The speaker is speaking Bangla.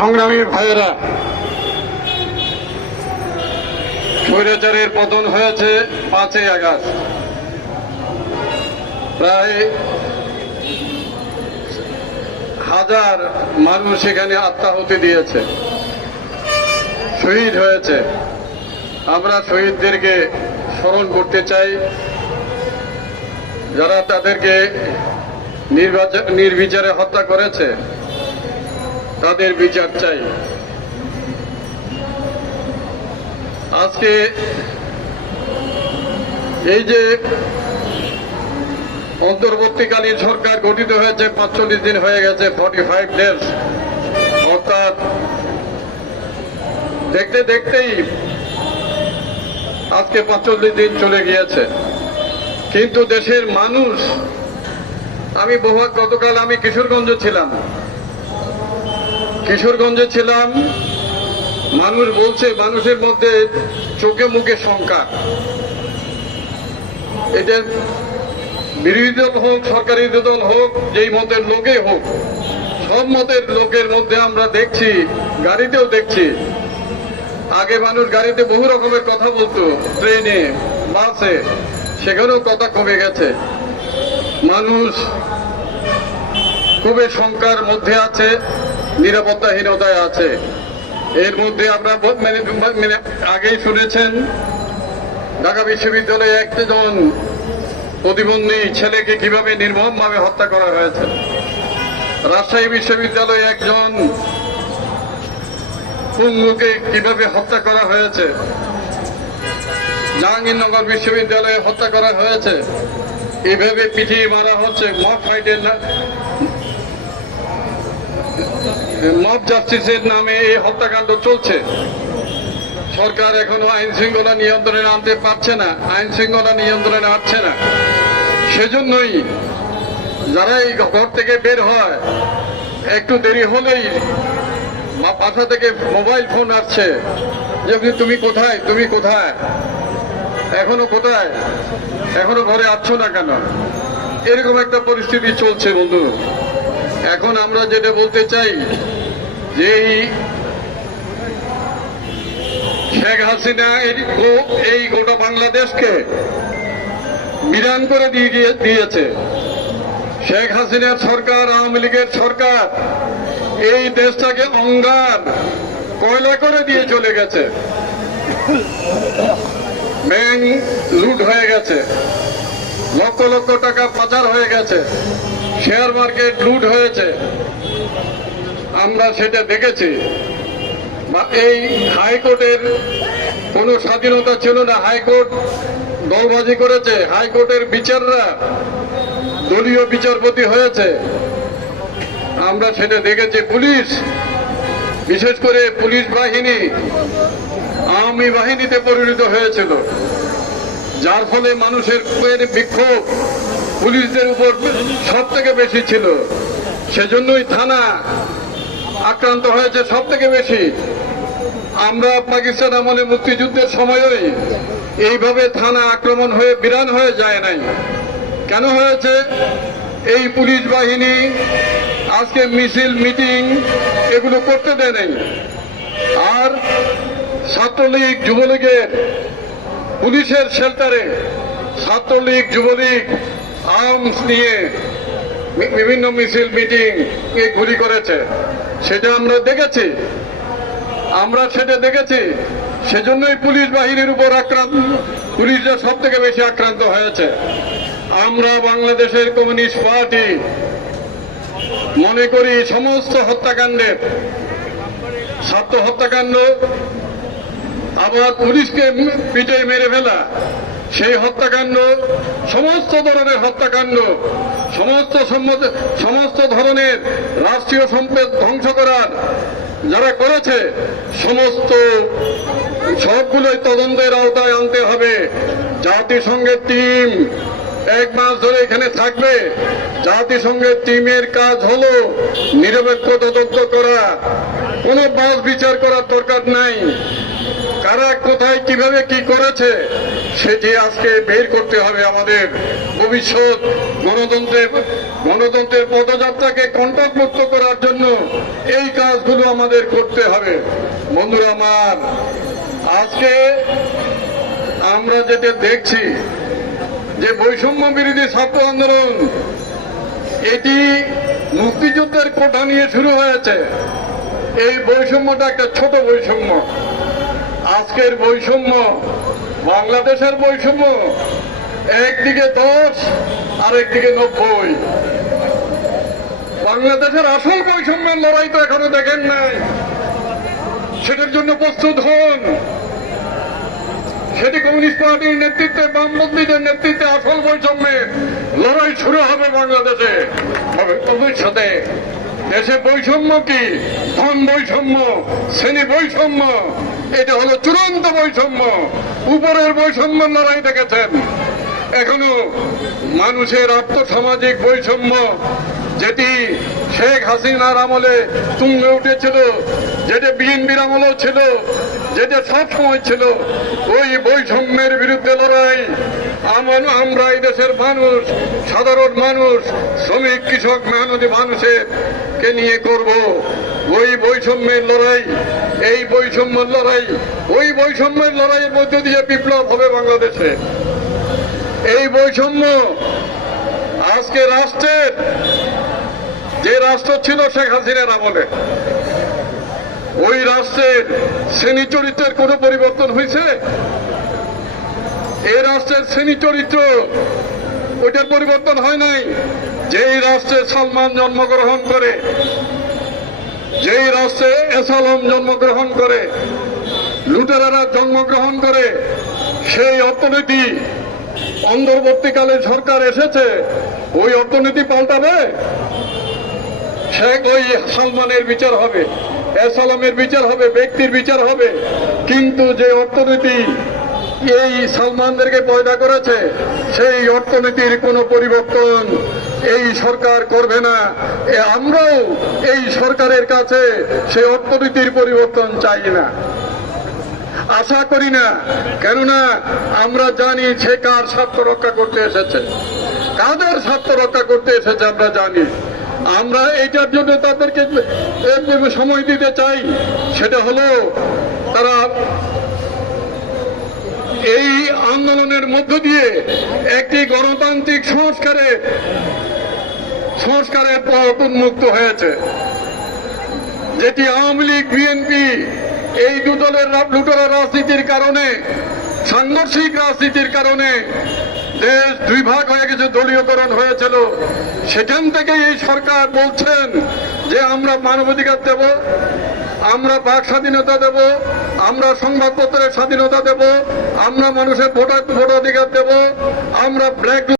সংগ্রামী ভাইয়েরা, স্বৈরাচারের পতন হয়েছে 5ই আগস্ট। প্রায় হাজার মানুষ এখানে আত্মাহুতি দিয়েছে, শহীদ হয়েছে। আমরা শহীদদেরকে স্মরণ করতে চাই, যারা তাদেরকে নির্বিচারে হত্যা করেছে তাদের বিচার চাই। আজকে এই যে অন্তর্বর্তীকালীন সরকার গঠিত হয়েছে 45 দিন হয়ে গেছে, 45 ডেজ, অর্থাৎ দেখতে দেখতেই আজকে 45 দিন চলে গিয়েছে। কিন্তু দেশের মানুষ, গতকাল আমি কিশোরগঞ্জে ছিলাম, মানুষ বলছে মানুষের মধ্যে চোখে মুখে শঙ্কা। এটা বিরোধী দল হোক, সরকারি দল হোক, যেই মতের লোকে হোক, সব মতের লোকের মধ্যে আমরা দেখছি, গাড়িতেও দেখছি। আগে মানুষ গাড়িতে বহু রকমের কথা বলতো, ট্রেনে, বাসে, সেখানেও কথা কমে গেছে। মানুষ খুবই শঙ্কার মধ্যে আছে, নিরাপত্তাহীনতায় আছে। এর মধ্যে আপনারা আগেই শুনেছেন, ঢাকা বিশ্ববিদ্যালয়ে একজন প্রতিবন্ধী ছেলেকে কিভাবে নির্মমভাবে হত্যা করা হয়েছে। রাজশাহী বিশ্ববিদ্যালয়ে একজন পঙ্গুকে কিভাবে হত্যা করা হয়েছে। জাহাঙ্গীরনগর বিশ্ববিদ্যালয়ে হত্যা করা হয়েছে। এভাবে পিটিয়ে মারা হচ্ছে। মব জাস্টিসের নামে এই হত্যাকাণ্ড চলছে। সরকার এখনো আইন শৃঙ্খলা নিয়ন্ত্রণে আনতে পারছে না, সেজন্যই যারা এই ঘর থেকে বের হয়, একটু দেরি হলেই বাসা থেকে মোবাইল ফোন আসছে যে তুমি কোথায়, এখনো ঘরে আসছো না কেন? এরকম একটা পরিস্থিতি চলছে বন্ধু। এখন আমরা যেটা বলতে চাই যে শেখ হাসিনা এই গোটা বাংলাদেশকে বিরান করে দিয়েছে। শেখ হাসিনার সরকার, আওয়ামী লীগের সরকার এই দেশটাকে অঙ্গার কয়লা করে দিয়ে চলে গেছে। ব্যাংক লুট হয়ে গেছে, লক্ষ লক্ষ টাকা পাচার হয়ে গেছে, শেয়ার মার্কেট লুট হয়েছে, আমরা সেটা দেখেছি। এই হাইকোর্টের কোনো স্বাধীনতা ছিল না, হাইকোর্ট দলবাজি করেছে, হাইকোর্টের বিচাররা দলীয় বিচারপতি হয়েছে, আমরা সেটা দেখেছি। পুলিশ, বিশেষ করে পুলিশ বাহিনী আওয়ামী বাহিনীতে পরিণত হয়েছিল, যার ফলে মানুষের বিক্ষোভ পুলিশদের উপর সব থেকে বেশি ছিল। সেজন্যই থানা আক্রান্ত হয়েছে সব থেকে বেশি। আমরা পাকিস্তান আমলে মুক্তিযুদ্ধের সময়ই এইভাবে থানা আক্রমণ হয়ে বিরান হয়ে যায় নাই। কেন হয়েছে? এই পুলিশ বাহিনী আজকে মিছিল, মিটিং এগুলো করতে দেয় নাই। আর ছাত্রলীগ, যুবলীগের পুলিশের শেল্টারে ছাত্রলীগ, যুবলীগ আর্মস নিয়ে বিভিন্ন মিছিল, মিটিং গুলি করেছে। সেটা আমরা দেখেছি। সেজন্যই পুলিশ বাহিনীর উপর পুলিশরা সব থেকে বেশি আক্রান্ত হয়েছে। আমরা বাংলাদেশের কমিউনিস্ট পার্টি মনে করি সমস্ত হত্যাকাণ্ডের, ছাত্র হত্যাকাণ্ড, আবার পুলিশকে পিটে মেরে ফেলা, সেই হত্যাকাণ্ড, সমস্ত ধরনের হত্যাকাণ্ড, সমস্ত ধরনের রাষ্ট্রীয় সম্পদ ধ্বংস করার যারা করেছে, সবগুলোই তদন্তের আওতায় আনতে হবে। জাতিসংঘের টিম 1 মাস ধরে এখানে থাকবে। জাতিসংঘের টিমের কাজ হলো নিরপেক্ষ তদন্ত করা, কোনো বাস বিচার করার দরকার নাই। কারা কোথায় কিভাবে কি করেছে সেটি আজকে বের করতে হবে। আমাদের ভবিষ্যৎ গণতন্ত্রের পদযাত্রাকে কণ্টকমুক্ত করার জন্য এই কাজগুলো আমাদের করতে হবে। বন্ধুরা আমার, আজকে আমরা যেটা দেখছি যে বৈষম্য বিরোধী ছাত্র আন্দোলন, এটি মুক্তিযুদ্ধের কোঠা নিয়ে শুরু হয়েছে। এই বৈষম্যটা একটা ছোট বৈষম্য। আজকের বৈষম্য, বাংলাদেশের বৈষম্য, একদিকে 10 আর একদিকে 90। বাংলাদেশের আসল বৈষম্যের লড়াই তো এখনো দেখেন নাই। সেটার জন্য প্রস্তুত হন। সেটি কমিউনিস্ট পার্টির নেতৃত্বে, বামপন্থীদের নেতৃত্বে আসল বৈষম্যের লড়াই শুরু হবে বাংলাদেশে ভবিষ্যতে। দেশে বৈষম্য কি? ধন বৈষম্য, শ্রেণী বৈষম্য, এটা হলো চূড়ান্ত বৈষম্য। উপরের বৈষম্য লড়াই দেখেছেন। এখনো মানুষের আর্থসামাজিক বৈষম্য, যেটি শেখ হাসিনার আমলে তুঙ্গে উঠেছিল, যেটা বিএনপির আমলেও ছিল, যেটা সবসময় ছিল, ওই বৈষম্যের বিরুদ্ধে লড়াই আমরা এই দেশের মানুষ, সাধারণ মানুষ, শ্রমিক, কৃষক, মেহনতি মানুষের কে নিয়ে করব। ওই বৈষম্যের লড়াই, এই বৈষম্যের লড়াই, ওই বৈষম্যের লড়াইয়ের মধ্যে দিয়ে বিপ্লব হবে বাংলাদেশে। এই বৈষম্য আজকে রাষ্ট্রের, যে রাষ্ট্র ছিল শেখ হাসিনার আমলে, ওই রাষ্ট্রের শ্রেণী চরিত্রের কোন পরিবর্তন হয়েছে? এই রাষ্ট্রের শ্রেণী চরিত্র, ওইটার পরিবর্তন হয় নাই। যেই রাষ্ট্রে সালমান জন্মগ্রহণ করে, যেই রাষ্ট্রে এসালম জন্মগ্রহণ করে, লুটেরারা জন্মগ্রহণ করে, সেই অর্থনীতি অন্তর্বর্তীকালে সরকার এসেছে, ওই অর্থনীতি পাল্টাবে? শেখ ওই সালমানের বিচার হবে, এসালামের বিচার হবে, ব্যক্তির বিচার হবে। কিন্তু যে অর্থনীতি এই সালমানদেরকে পয়দা করেছে, সেই অর্থনীতির কোনো পরিবর্তন এই সরকার করবে না। আমরাও এই সরকারের কাছে সেই অর্থনীতির পরিবর্তন চাই না, আশা করি না। কেননা আমরা জানি সে কার স্বার্থ রক্ষা করতে এসেছে, কাদের স্বার্থ রক্ষা করতে এসেছে আমরা জানি। আমরা এইটার জন্য তাদেরকে সময় দিতে চাই। সেটা হলো তারা এই আন্দোলনের মধ্য দিয়ে একটি গণতান্ত্রিক সংস্কারের পথ উন্মুক্ত হয়েছে, যেটি আওয়ামী লীগ, বিএনপি এই দু দলের লুটেরা রাজনীতির কারণে, সাংঘর্ষিক রাজনীতির কারণে দেশ দুই ভাগ হয়ে গেছে, দলীয়করণ হয়েছিল। সেখান থেকে এই সরকার বলছেন যে আমরা মানবাধিকার দেব, আমরা বাক স্বাধীনতা দেব, আমরা সংবাদপত্রের স্বাধীনতা দেব, আমরা মানুষের ভোটাধিকার দেব, আমরা ব্ল্যাক